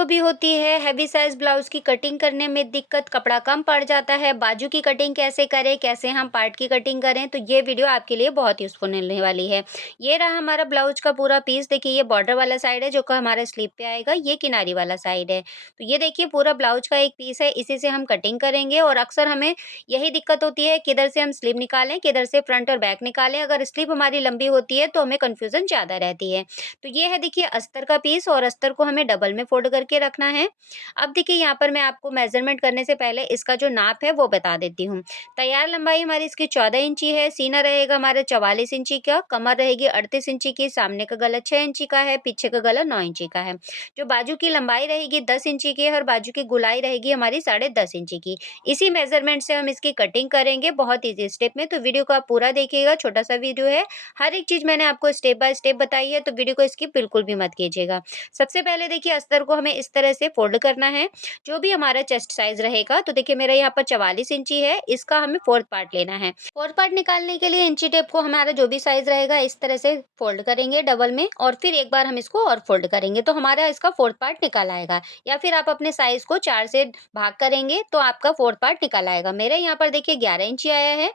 को भी होती है हैवी साइज़ ब्लाउज़ की कटिंग करने में दिक्कत, कपड़ा कम पड़ जाता है, बाजू की कटिंग कैसे करें, कैसे हम पार्ट की कटिंग करें, तो ये वीडियो आपके लिए बहुत यूज़फुल मिलने वाली है। ये रहा हमारा ब्लाउज़ का पूरा पीस। देखिए ये बॉर्डर वाला साइड है जो कि हमारे स्लीव पे आएगा, ये किनारी वाला साइड है। तो ये देखिए पूरा ब्लाउज़ का एक पीस है, इसी से हम कटिंग करेंगे और अक्सर हमें यही दिक्कत होती है, किधर से हम स्लीव निकालें, किधर से फ्रंट और बैक निकालें। अगर स्लीव हमारी लंबी होती है तो हमें कन्फ्यूज़न ज़्यादा रहती है। तो ये है देखिए अस्तर का पीस और अस्तर को हमें डबल में फ़ोल्ड करके रखना है। अब देखिए यहाँ पर मैं आपको मेज़रमेंट करने से पहले इसका जो नाप है वो बता देती हूँ। तैयार लंबाई हमारी इसकी 14 इंची है, सीना रहेगा हमारा 44 इंची का, कमर रहेगी 38 इंची की, सामने का गला 6 इंची का है, पीछे का गला 9 इंची का है। जो बाजू की लंबाई रहेगी 10 इंची की है और बाजू की गोलाई रहेगी हमारी 10.5 इंची की। इसी मेज़रमेंट से हम इसकी कटिंग करेंगे बहुत ईज़ी स्टेप में, तो वीडियो को आप पूरा देखिएगा, छोटा-सा वीडियो है। हर एक चीज़ मैंने आपको स्टेप बाय स्टेप बताई है, तो वीडियो को स्किप बिल्कुल भी मत कीजिएगा। सबसे पहले देखिए अस्तर को हमें इस तरह से फ़ोल्ड करना है, जो भी हमारा चेस्ट साइज़ रहेगा, तो देखिए मेरा यहाँ पर 44 इंची है, इसका हमें 4th पार्ट लेना है। 4th पार्ट निकालने के लिए इंची टेप को हमारा जो भी साइज़ रहेगा इस तरह से फ़ोल्ड करेंगे डबल में और फिर एक बार हम इसको और फ़ोल्ड करेंगे, तो हमारा इसका 4th पार्ट निकल आएगा। या फिर आप अपने साइज़ को 4 से भाग करेंगे, तो आपका 4th पार्ट निकल आएगा। मेरे यहाँ पर देखिए 11 इंची आया है।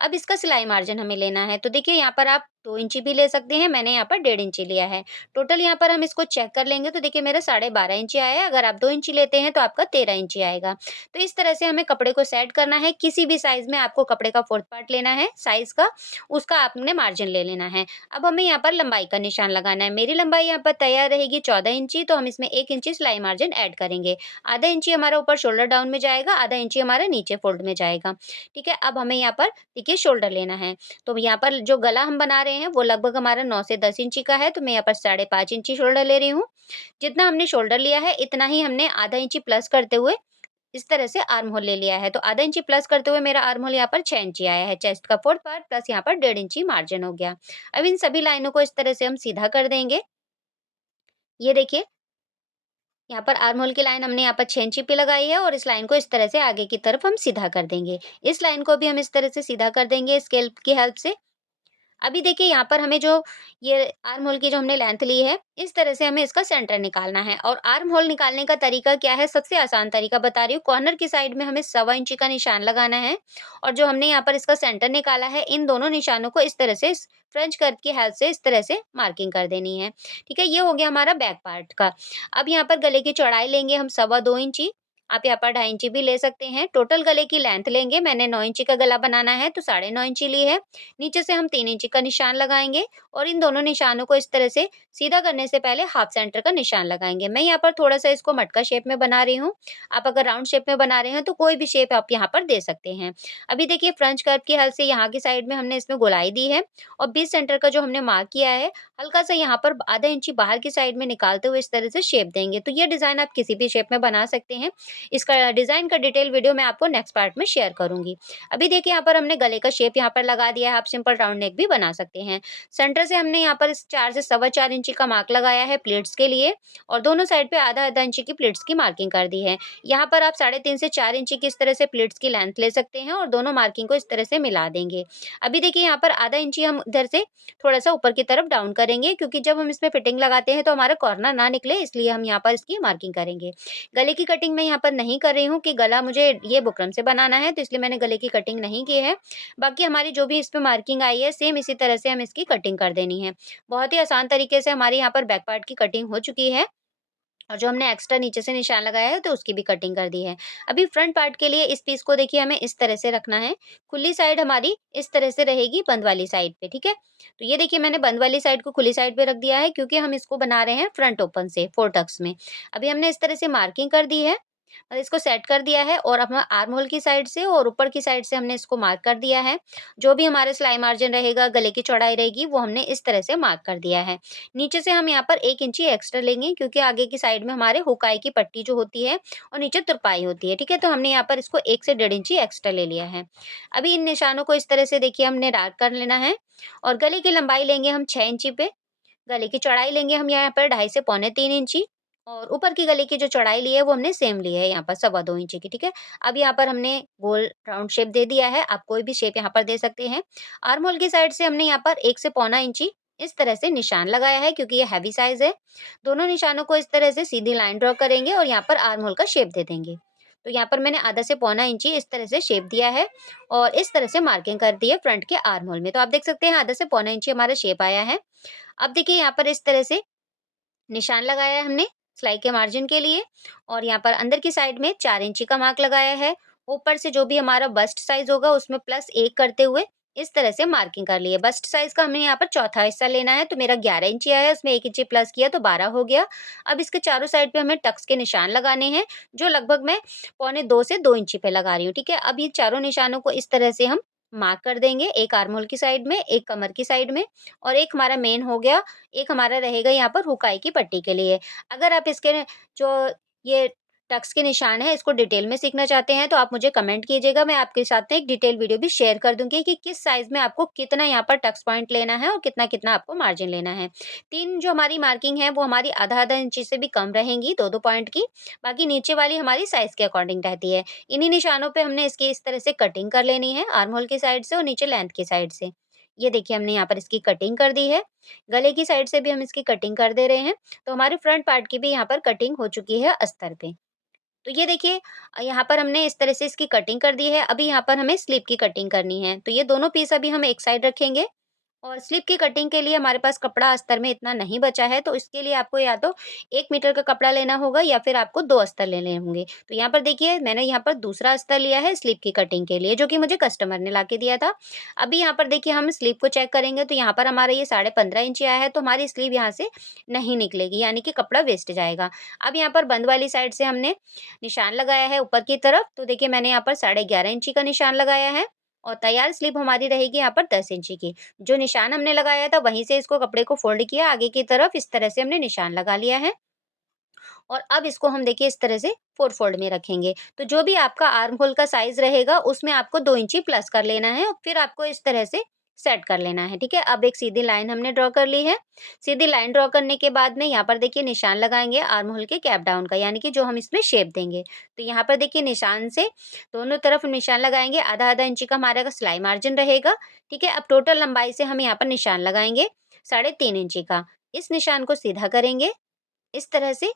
अब इसका सिलाई मार्जिन हमें लेना है, तो देखिए यहाँ पर आप 2 इंची भी ले सकते हैं, मैंने यहाँ पर 1.5 इंची लिया है। टोटल यहाँ पर हम इसको चेक कर लेंगे तो देखिए मेरा 12.5 इंची आया है, अगर आप 2 इंची लेते हैं तो आपका 13 इंची आएगा। तो इस तरह से हमें कपड़े को सेट करना है, किसी भी साइज़ में आपको कपड़े का 4th पार्ट लेना है साइज़ का, उसका आपने मार्जिन ले लेना है। अब हमें यहाँ पर लंबाई का निशान लगाना है, मेरी लंबाई यहाँ पर तैयार रहेगी 14 इंची, तो हम इसमें 1 इंची सिलाई मार्जिन ऐड करेंगे। आधा इंची हमारा ऊपर शोल्डर डाउन में जाएगा, आधा इंची हमारा नीचे फ़ोल्ड में जाएगा। ठीक है, अब हमें यहाँ पर देखिए शोल्डर लेना है, तो यहाँ पर जो गला हम बना रहे हैं वो लगभग हमारा 9 से 10 इंची का है, तो मैं यहाँ पर 5.5 इंची शोल्डर ले रही हूँ। जितना हमने शोल्डर लिया है इतना ही हमने आधा इंची प्लस करते हुए इस तरह से आर्म होल ले लिया है, तो आधा इंची प्लस करते हुए मेरा आर्म होल यहाँ पर 6 इंची आया है। चेस्ट का 4th पार्ट प्लस यहाँ पर 1.5 इंची मार्जिन हो गया। अब इन सभी लाइनों को इस तरह से हम सीधा कर देंगे। ये देखिए यहाँ पर आर्म होल की लाइन हमने यहाँ पर 6 इंची पे लगाई है और इस लाइन को इस तरह से आगे की तरफ हम सीधा कर देंगे। इस लाइन को भी हम इस तरह से सीधा कर देंगे स्केल की हेल्प से। अभी देखिए यहाँ पर हमें जो ये आर्म होल की जो हमने लेंथ ली है, इस तरह से हमें इसका सेंटर निकालना है और आर्म होल निकालने का तरीका क्या है, सबसे आसान तरीका बता रही हूँ। कॉर्नर की साइड में हमें 1.25 इंची का निशान लगाना है और जो हमने यहाँ पर इसका सेंटर निकाला है, इन दोनों निशानों को इस तरह से फ्रेंच कर्व की हेल्प से इस तरह से मार्किंग कर देनी है। ठीक है, ये हो गया हमारा बैक पार्ट का। अब यहाँ पर गले की चौड़ाई लेंगे हम 2.25 इंची, आप यहाँ पर 2.5 इंची भी ले सकते हैं। टोटल गले की लेंथ लेंगे, मैंने 9 इंची का गला बनाना है तो 9.5 इंची ली है। नीचे से हम 3 इंची का निशान लगाएँगे और इन दोनों निशानों को इस तरह से सीधा करने से पहले हाफ सेंटर का निशान लगाएँगे। मैं यहाँ पर थोड़ा-सा इसको मटका शेप में बना रही हूँ। आप अगर राउंड शेप में बना रहे हैं तो कोई भी शेप आप यहाँ पर दे सकते हैं। अभी देखिए फ्रेंच कर्व की हेल्प से यहाँ की साइड में हमने इसमें गोलाई दी है और बीच सेंटर का जो हमने मार्क किया है, हल्का-सा यहाँ पर आधा इंची बाहर की साइड में निकालते हुए इस तरह से शेप देंगे। तो ये डिज़ाइन आप किसी भी शेप में बना सकते हैं। इसका डिज़ाइन का डिटेल वीडियो मैं आपको नेक्स्ट पार्ट में शेयर करूँगी। अभी देखिए यहाँ पर हमने गले का शेप यहाँ पर लगा दिया है, आप सिंपल राउंड नेक भी बना सकते हैं। सेंटर से हमने यहाँ पर इस 4 से 4.25 इंची का मार्क लगाया है प्लीट्स के लिए और दोनों साइड पे आधा-आधा इंची की प्लीट्स की मार्किंग कर दी है। यहाँ पर आप 3.5 से 4 इंची की इस तरह से प्लीट्स की लेंथ ले सकते हैं और दोनों मार्किंग को इस तरह से मिला देंगे। अभी देखिए यहाँ पर आधा इंची हम इधर से थोड़ा-सा ऊपर की तरफ डाउन करेंगे क्योंकि जब हम इसमें फिटिंग लगाते हैं तो हमारा कॉर्नर ना निकले, इसलिए हम यहाँ पर इसकी मार्किंग करेंगे। गले की कटिंग मैं यहाँ पर नहीं कर रही हूँ कि गला मुझे ये बुकरम से बनाना है, तो इसलिए मैंने गले की कटिंग नहीं की है। बाकी हमारी जो भी इस पे मार्किंग आई है सेम इसी तरह से हमें इसकी कटिंग कर देनी है। बहुत ही आसान तरीके से हमारे यहाँ पर बैक पार्ट की कटिंग हो चुकी है और जो हमने एक्स्ट्रा नीचे से निशान लगाया है तो उसकी भी कटिंग कर दी है। अभी फ्रंट पार्ट के लिए इस पीस को देखिए हमें इस तरह से रखना है। खुली साइड हमारी इस तरह से रहेगी बंद वाली साइड पे, ठीक है? तो ये देखिए मैंने बंद वाली साइड को खुली साइड पे रख दिया है क्योंकि हम इसको बना रहे हैं फ्रंट ओपन से 4 टक्स में। अभी हमने इस तरह से मार्किंग कर दी है और इसको सेट कर दिया है और अपना आर्म होल की साइड से और ऊपर की साइड से हमने इसको मार्क कर दिया है। जो भी हमारे सिलाई मार्जिन रहेगा, गले की चौड़ाई रहेगी, वो हमने इस तरह से मार्क कर दिया है। नीचे से हम यहाँ पर 1 इंची एक्स्ट्रा लेंगे क्योंकि आगे की साइड में हमारे हुकाई की पट्टी जो होती है और नीचे तुरपाई होती है, ठीक है? तो हमने यहाँ पर इसको 1 से 1.5 इंची एक्स्ट्रा ले लिया है। अभी इन निशानों को इस तरह से देखिए हमने डार्क कर लेना है और गले की लंबाई लेंगे हम 6 इंची पे, गले की चौड़ाई लेंगे हम यहाँ पर 2.5 से पौने 3 इंची और ऊपर की गले की जो चौड़ाई ली है वो हमने सेम ली है यहाँ पर 2.25 इंची की, ठीक है? अब यहाँ पर हमने गोल राउंड शेप दे दिया है, आप कोई भी शेप यहाँ पर दे सकते हैं। आर्म होल की साइड से हमने यहाँ पर 1 से पौना इंची इस तरह से निशान लगाया है क्योंकि ये हैवी साइज़ है। दोनों निशानों को इस तरह से सीधी लाइन ड्रॉ करेंगे और यहाँ पर आर्म होल का शेप दे देंगे। तो यहाँ पर मैंने आधा से पौना इंची इस तरह से शेप दिया है और इस तरह से मार्किंग कर दी है फ्रंट के आर्म होल में। तो आप देख सकते हैं आधा से पौना इंची हमारा शेप आया है। अब देखिए यहाँ पर इस तरह से निशान लगाया है हमने सिलाई के मार्जिन के लिए और यहाँ पर अंदर की साइड में 4 इंची का मार्क लगाया है। ऊपर से जो भी हमारा बस्ट साइज़ होगा उसमें +1 करते हुए इस तरह से मार्किंग कर ली है। बस्ट साइज़ का हमें यहाँ पर चौथा हिस्सा लेना है, तो मेरा 11 इंची आया है, उसमें 1 इंची प्लस किया तो 12 हो गया। अब इसके चारों साइड पे हमें टक्स के निशान लगाने हैं, जो लगभग मैं पौने 2 से 2 इंची पे लगा रही हूँ, ठीक है? अब ये चारों निशानों को इस तरह से हम मार्क कर देंगे, एक आर्म होल की साइड में, एक कमर की साइड में और एक हमारा मेन हो गया, एक हमारा रहेगा यहाँ पर हुकाई की पट्टी के लिए। अगर आप इसके जो ये टक्स के निशान है इसको डिटेल में सीखना चाहते हैं तो आप मुझे कमेंट कीजिएगा, मैं आपके साथ में एक डिटेल वीडियो भी शेयर कर दूँगी कि किस साइज़ में आपको कितना यहाँ पर टक्स पॉइंट लेना है और कितना-कितना आपको मार्जिन लेना है। 3 जो हमारी मार्किंग है वो हमारी आधा-आधा इंची से भी कम रहेंगी 2-2 पॉइंट की, बाकी नीचे वाली हमारी साइज़ के अकॉर्डिंग रहती है। इन्हीं निशानों पे हमने इसकी इस तरह से कटिंग कर लेनी है आर्म होल की साइड से और नीचे लेंथ की साइड से। ये देखिए हमने यहाँ पर इसकी कटिंग कर दी है। गले की साइड से भी हम इसकी कटिंग कर दे रहे हैं, तो हमारे फ्रंट पार्ट की भी यहाँ पर कटिंग हो चुकी है अस्तर पे। तो ये देखिए यहाँ पर हमने इस तरह से इसकी कटिंग कर दी है, अभी यहाँ पर हमें स्लीव की कटिंग करनी है। तो ये दोनों पीस अभी हम एक साइड रखेंगे और स्लीव की कटिंग के लिए हमारे पास कपड़ा अस्तर में इतना नहीं बचा है, तो इसके लिए आपको या तो 1 मीटर का कपड़ा लेना होगा या फिर आपको 2 अस्तर लेने होंगे। तो यहाँ पर देखिए मैंने यहाँ पर दूसरा अस्तर लिया है स्लीव की कटिंग के लिए, जो कि मुझे कस्टमर ने लाके दिया था। अभी यहाँ पर देखिए हम स्लीव को चेक करेंगे तो यहाँ पर हमारा ये 15.5 इंच आया है, तो हमारी स्लीव यहाँ से नहीं निकलेगी, यानी कि कपड़ा वेस्ट जाएगा। अब यहाँ पर बंद वाली साइड से हमने निशान लगाया है ऊपर की तरफ, तो देखिए मैंने यहाँ पर 11.5 इंची का निशान लगाया है और तैयार स्लीव हमारी रहेगी यहाँ पर 10 इंची की। जो निशान हमने लगाया था वहीं से इसको कपड़े को फोल्ड किया आगे की तरफ, इस तरह से हमने निशान लगा लिया है और अब इसको हम देखिए इस तरह से 4 फोल्ड में रखेंगे। तो जो भी आपका आर्म होल का साइज़ रहेगा उसमें आपको 2 इंची प्लस कर लेना है और फिर आपको इस तरह से सेट कर लेना है, ठीक है? अब एक सीधी लाइन हमने ड्रॉ कर ली है। सीधी लाइन ड्रॉ करने के बाद में यहाँ पर देखिए निशान लगाएँगे आर्म होल के कैप डाउन का, यानी कि जो हम इसमें शेप देंगे। तो यहाँ पर देखिए निशान से दोनों तरफ निशान लगाएँगे, आधा-आधा इंची का हमारा सिलाई मार्जिन रहेगा, ठीक है? अब टोटल लंबाई से हम यहाँ पर निशान लगाएँगे 3.5 इंची का। इस निशान को सीधा करेंगे, इस तरह से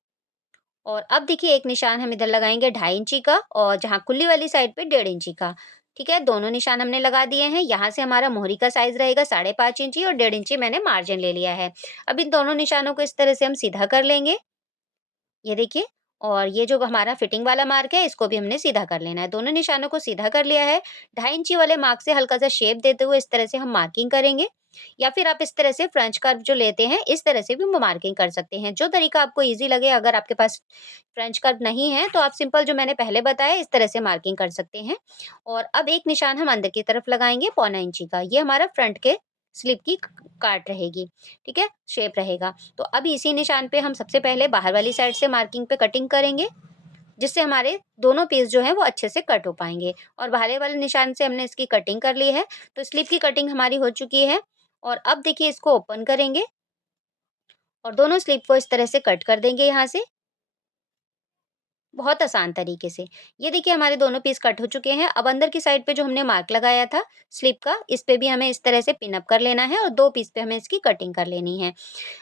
और अब देखिए एक निशान हम इधर लगाएँगे 2.5 इंची का और जहाँ कुल्ली वाली साइड पे 1.5 इंची का। ठीक है? दोनों निशान हमने लगा दिए हैं। यहाँ से हमारा मोहरी का साइज़ रहेगा 5.5 इंची और 1.5 इंची मैंने मार्जिन ले लिया है। अब इन दोनों निशानों को इस तरह से हम सीधा कर लेंगे। ये देखिए और ये जो हमारा फिटिंग वाला मार्क है इसको भी हमने सीधा कर लेना है। दोनों निशानों को सीधा कर लिया है। 2.5 इंची वाले मार्क से हल्का-सा शेप देते हुए इस तरह से हम मार्किंग करेंगे या फिर आप इस तरह से फ्रेंच कर्व जो लेते हैं इस तरह से भी मार्किंग कर सकते हैं। जो तरीका आपको ईज़ी लगे, अगर आपके पास फ्रेंच कर्व नहीं है तो आप सिंपल जो मैंने पहले बताया इस तरह से मार्किंग कर सकते हैं। और अब एक निशान हम अंदर की तरफ लगाएँगे 0.25 इंची का। ये हमारा फ्रंट के स्लिप की काट रहेगी, ठीक है? शेप रहेगा। तो अब इसी निशान पे हम सबसे पहले बाहर वाली साइड से मार्किंग पे कटिंग करेंगे, जिससे हमारे दोनों पीस जो हैं वो अच्छे से कट हो पाएँगे। और बाहर वाले निशान से हमने इसकी कटिंग कर ली है, तो स्लिप की कटिंग हमारी हो चुकी है। और अब देखिए इसको ओपन करेंगे और दोनों स्लिप को इस तरह से कट कर देंगे यहाँ से। बहुत आसान तरीके से। ये देखिए हमारे दोनों पीस कट हो चुके हैं। अब अंदर की साइड पे जो हमने मार्क लगाया था स्लिप का, इस पे भी हमें इस तरह से पिन अप कर लेना है और 2 पीस पे हमें इसकी कटिंग कर लेनी है।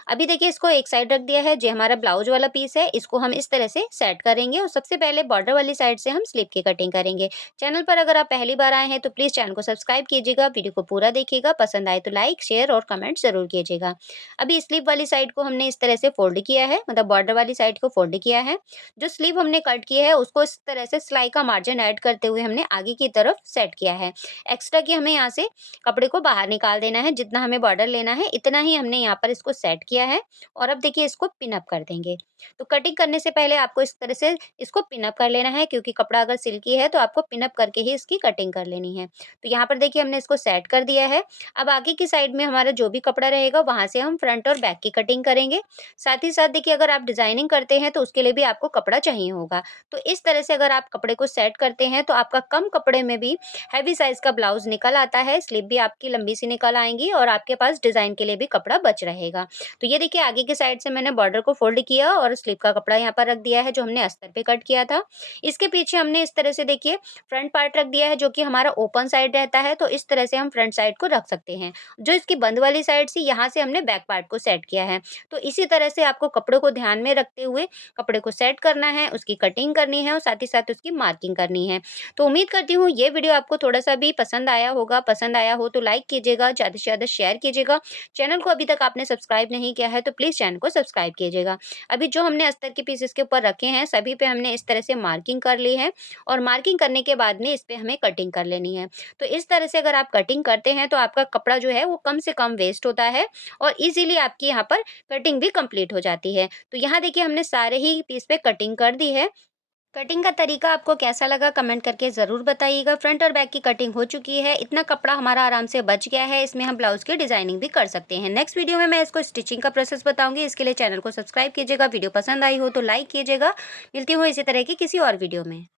अभी देखिए इसको एक साइड रख दिया है, जो हमारा ब्लाउज वाला पीस है इसको हम इस तरह से सेट करेंगे और सबसे पहले बॉर्डर वाली साइड से हम स्लिप की कटिंग करेंगे। चैनल पर अगर आप पहली बार आए हैं तो प्लीज़ चैनल को सब्सक्राइब कीजिएगा, वीडियो को पूरा देखिएगा, पसंद आए तो लाइक, शेयर और कमेंट ज़रूर कीजिएगा। अभी स्लीव वाली साइड को हमने इस तरह से फ़ोल्ड किया है, मतलब बॉर्डर वाली साइड को फ़ोल्ड किया है। जो स्लीव हमने कट की है उसको इस तरह से सिलाई का मार्जिन ऐड करते हुए हमने आगे की तरफ सेट किया है। एक्स्ट्रा की हमें यहाँ से कपड़े को बाहर निकाल देना है, जितना हमें बॉर्डर लेना है इतना ही हमने यहाँ पर इसको सेट किया है और अब देखिए इसको पिन अप कर देंगे। तो कटिंग करने से पहले आपको इस तरह से इसको पिन अप कर लेना है, क्योंकि कपड़ा अगर सिल्की है तो आपको पिन अप करके ही इसकी कटिंग कर लेनी है। तो यहाँ पर देखिए हमने इसको सेट कर दिया है। अब आगे की साइड में हमारा जो भी कपड़ा रहेगा वहाँ से हम फ्रंट और बैक की कटिंग करेंगे। साथ ही साथ देखिए अगर आप डिज़ाइनिंग करते हैं तो उसके लिए भी आपको कपड़ा चाहिए होगा। होगा। तो इस तरह से अगर आप कपड़े को सेट करते हैं तो आपका कम कपड़े में भी हैवी साइज़ का ब्लाउज़ निकल आता है, स्लीव भी आपकी लंबी सी निकल आएँगी और आपके पास डिज़ाइन के लिए भी कपड़ा बच रहेगा। तो ये देखिए आगे की साइड से मैंने बॉर्डर को फ़ोल्ड किया और स्लीव का कपड़ा यहाँ पर रख दिया है जो हमने अस्तर पे कट किया था। इसके पीछे हमने इस तरह से देखिए फ्रंट पार्ट रख दिया है जो कि हमारा ओपन साइड रहता है, तो इस तरह से हम फ्रंट साइड को रख सकते हैं। जो इसकी बंद वाली साइड थी यहाँ से हमने बैक पार्ट को सेट किया है। तो इसी तरह से आपको कपड़ों को ध्यान में रखते हुए कपड़े को सेट करना है, उसकी कटिंग करनी है और साथ ही साथ उसकी मार्किंग करनी है। तो उम्मीद करती हूँ ये वीडियो आपको थोड़ा-सा भी पसंद आया होगा। पसंद आया हो तो लाइक कीजिएगा, ज़्यादा से ज़्यादा शेयर कीजिएगा। चैनल को अभी तक आपने सब्सक्राइब नहीं किया है तो प्लीज़ चैनल को सब्सक्राइब कीजिएगा। अभी जो हमने अस्तर के पीस इसके ऊपर रखे हैं सभी पे हमने इस तरह से मार्किंग कर ली है और मार्किंग करने के बाद में इस पे हमें कटिंग कर लेनी है। तो इस तरह से अगर आप कटिंग करते हैं तो आपका कपड़ा जो है वो कम से कम वेस्ट होता है और ईज़िली आपकी यहाँ पर कटिंग भी कंप्लीट हो जाती है। तो यहाँ देखिए हमने सारे ही पीस पे कटिंग कर दी है। कटिंग का तरीका आपको कैसा लगा कमेंट करके ज़रूर बताइएगा। फ्रंट और बैक की कटिंग हो चुकी है। इतना कपड़ा हमारा आराम से बच गया है। इसमें हम ब्लाउज़ की डिज़ाइनिंग भी कर सकते हैं। नेक्स्ट वीडियो में मैं इसको स्टिचिंग का प्रोसेस बताऊँगी। इसके लिए चैनल को सब्सक्राइब कीजिएगा। वीडियो पसंद आई हो तो लाइक कीजिएगा। मिलती हूँ इसी तरह की किसी और वीडियो में।